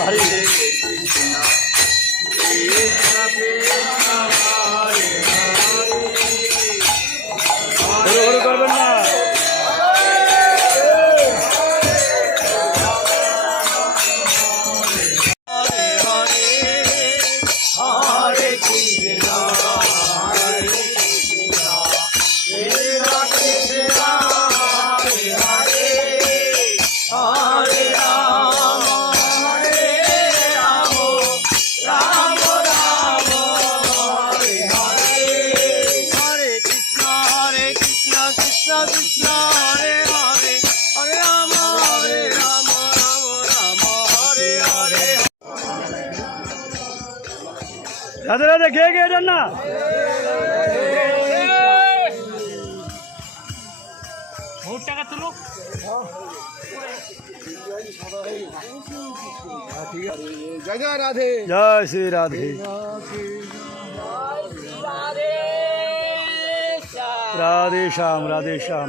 ভারী করবেন না। রাধে রাধে খেয়ে খেয়ে যান না। টাকা তুলো। জয় জয় রাধে, জয় শ্রী রাধে, রাধে শ্যাম, রাধে শ্যাম।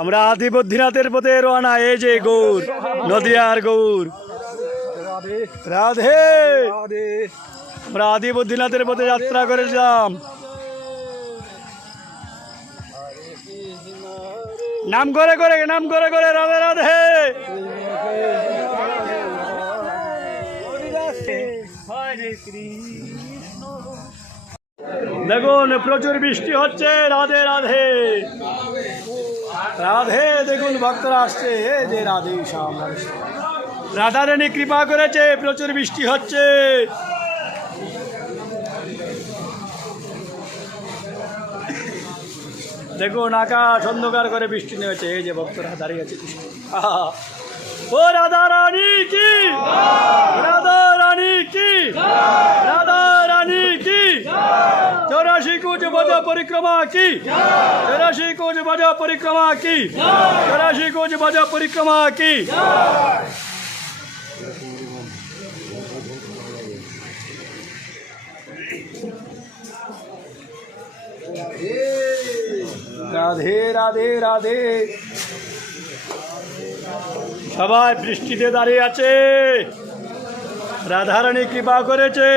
আমরা আদি বদ্রীনাথের পথে রওনা। এই যে গৌর, নদিয়ার গৌর। রাধে রাধে। আমরা আদি বদ্রীনাথের পথে যাত্রা করেছিলাম। নাম করে করে, নাম করে করে, রাধে রাধে। দেখুন প্রচুর বৃষ্টি হচ্ছে। রাধে রাধে, রাধে। দেখুন ভক্তরা আসছে। এই যে রাধে শ্যাম, রাধারানী কৃপা করেছে, প্রচুর বৃষ্টি হচ্ছে। দেখুন আকাশ অন্ধকার করে বৃষ্টি নেমেছে। এই যে ভক্তরা দাঁড়িয়ে আছে। ও রাধা রানী কি, রাধা রানী কি, রাধা রানী কি। 84 কোটি বাজা পরিক্রমা কি, 84 কোটি বাজা পরিক্রমা কি, 84 কোটি বাজা পরিক্রমা কি। রাধে রাধে রাধে। সবাই বৃষ্টিতে দাঁড়িয়ে আছে। রাধারানী কৃপা করেছে।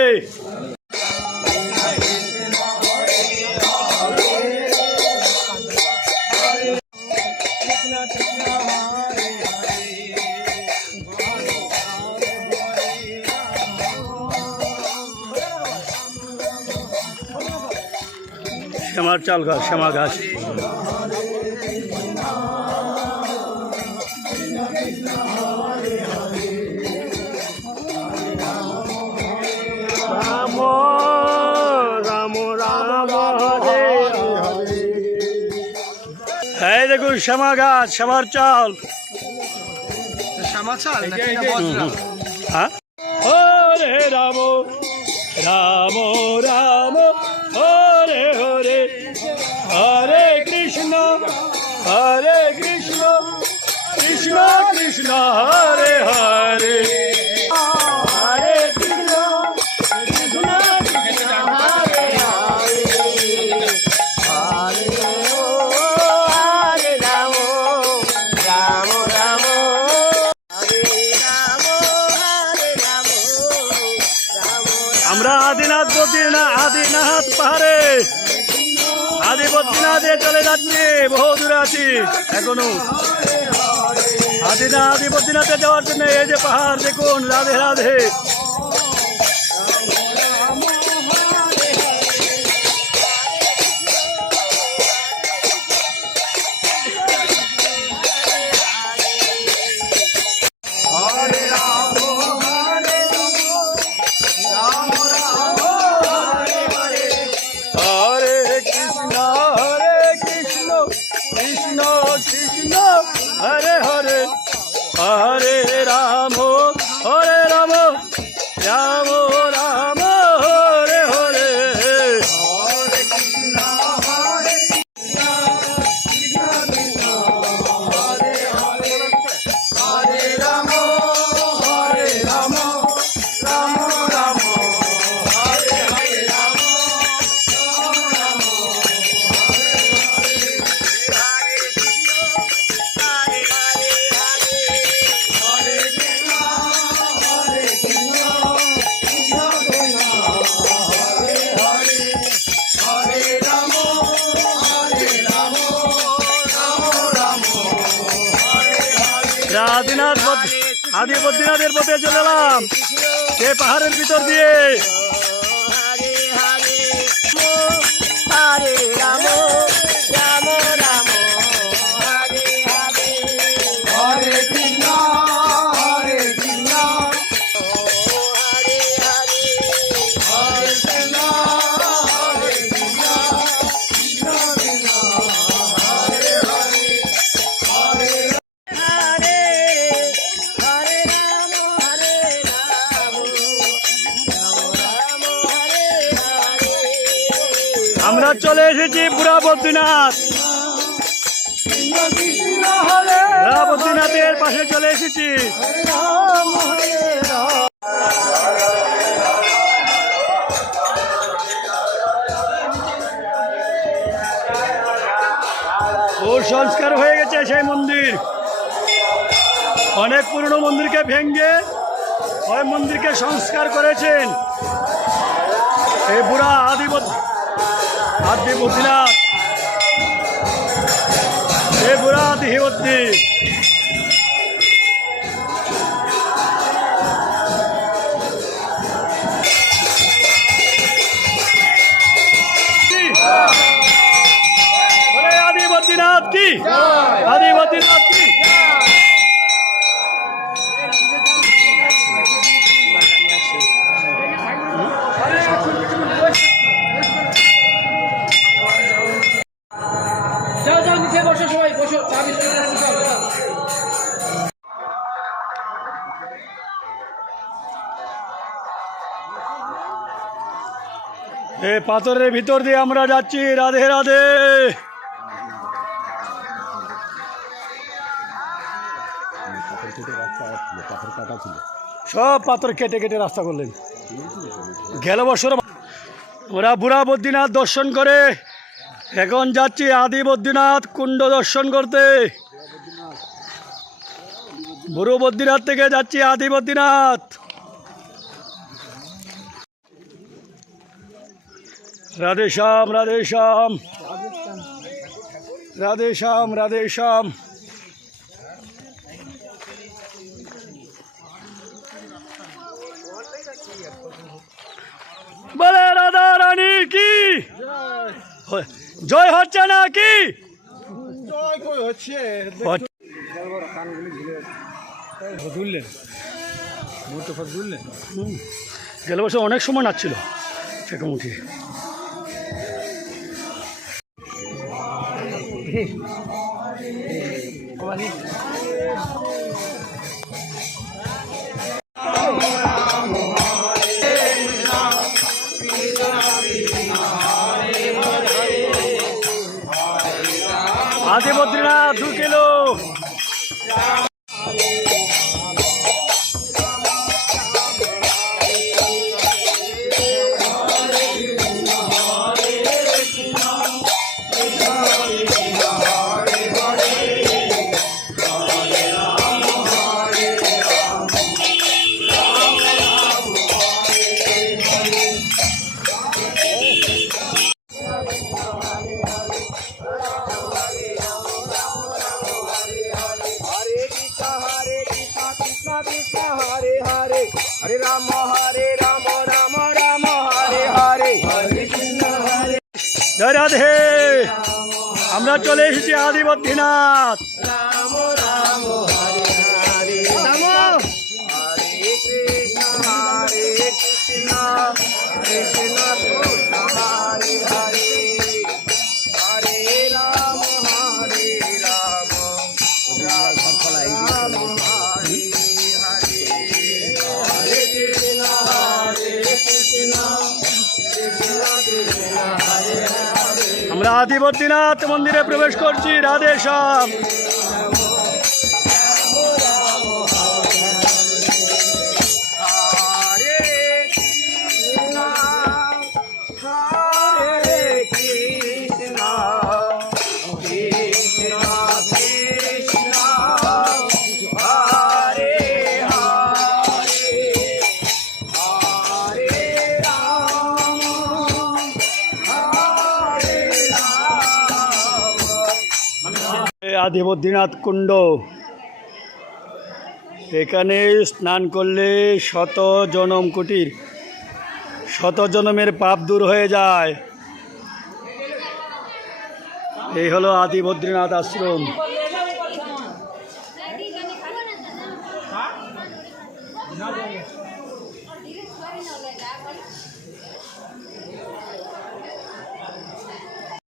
শ্যামার চাল গাছ, শ্যামা গাছ। রাম রাম রাম হরে হরে। এই দেখুন শ্যামা গাছ, শ্যামার চাল। শ্যামা চাল হ্যাঁ। হরে রাম রাম রাম হরে হরে, হরে কৃষ্ণ হরে কৃষ্ণ, কৃষ্ণ কৃষ্ণ হরে হরে, হরে কৃষ্ণ কৃষ্ণ কৃষ্ণ হরে হরে, হরে হরে রাম রাম রাম হরে রাম, হরে রাম রাম। আমরা আদিনাথ বদ্রীনাথ, আদিনাথ পাহাড়ে, আদি বদ্রীনাথে চলে যাচ্ছি। বহু দূরে আছি এখনো। আদি বদ্রীনাথে যাওয়ার জন্য এই যে পাহাড় দেখুন। রাধে রাধে। हरे हरे, हरे राम राम राम राम हरे हरे, हरे कृष्ण हरे कृष्ण कृष्ण कृष्ण हरे हरे, हरे राम राम राम हरे हरे, राम राम हरे हरे, हरे कृष्ण हरे हरे, हरे कृष्ण আদি বদ্রীনাথের পথে চলে এলাম সে পাহাড়ের ভিতর দিয়ে। হরে হরে হরে রাম রাম রাম হরে হরে হরে কৃষ্ণ হরে কৃষ্ণ হরে হরে হরে কৃষ্ণ হরে কৃষ্ণ কৃষ্ণ কৃষ্ণ হরে হরে হরে হরে হরে রাম রাম রাম হরে হরে। আমরা চলে এসেছি বুড়া বদ্রীনাথ। কৃষ্ণ হরে বুড়া বদ্রীনাথের পাশে চলে এসেছি। রাম হরে রাম। ওর সংস্কার হয়ে গেছে সেই মন্দির। অনেক পুরনো মন্দিরকে ভেঙে ওই মন্দিরকে সংস্কার করেছেন এই বুড়া আদি বদ্রীনাথ, এই বুড়া আদি বদ্রী। বলে আদি বদ্রীনাথ কি, আদি বদ্রীনাথ কি। যাও যাও নিচে বসো, সবাই বসো, চা বিস্কুট বসো। এই পাথরের ভিতর দিয়ে আমরা যাচ্ছি। রাধে রাধে। সব পাথর কেটে কেটে রাস্তা করলেন। গেল বছর আমরা বুড়া বদ্রীনাথ দর্শন করে এখন যাচ্ছি আদি বদ্রীনাথ কুণ্ড দর্শন করতে। বুড়ো বদ্রীনাথ থেকে যাচ্ছি আদি বদ্রীনাথ। রাধে শ্যাম, রাধে শ্যাম, রাধে শ্যাম, রাধে শ্যাম। বলে রাধা রানী কি জয় হচ্ছে না কি? জয় কই হচ্ছে ধুললেন গেল বছর অনেক সময় নাচছিল চেকমুঠি। আদি বদ্রীনাথ 2 কিলো। हरे हरे हरे राम राम राम हरे हरे हरे कृष्ण हरे। জয় রাধে। আমরা চলে এসেছি আদি বদ্রীনাথ। राम राम हरे हरे राम हरे कृष्ण कृष्ण कृष्ण हरे हरे हरे राम राम राम हरे हरे हरे कृष्ण कृष्ण कृष्ण हरे हरे। আমরা আদি বদ্রীনাথ মন্দিরে প্রবেশ করছি। রাধে শ্যাম। हरे कृष्ण कृष्ण कृष्ण हरे हरे हरे राम আদি বদ্রীনাথ কুণ্ড এখানে স্নান করলে শত জনমের পাপ দূর হয়ে যায়। এই হলো আদি বদ্রীনাথ আশ্রম।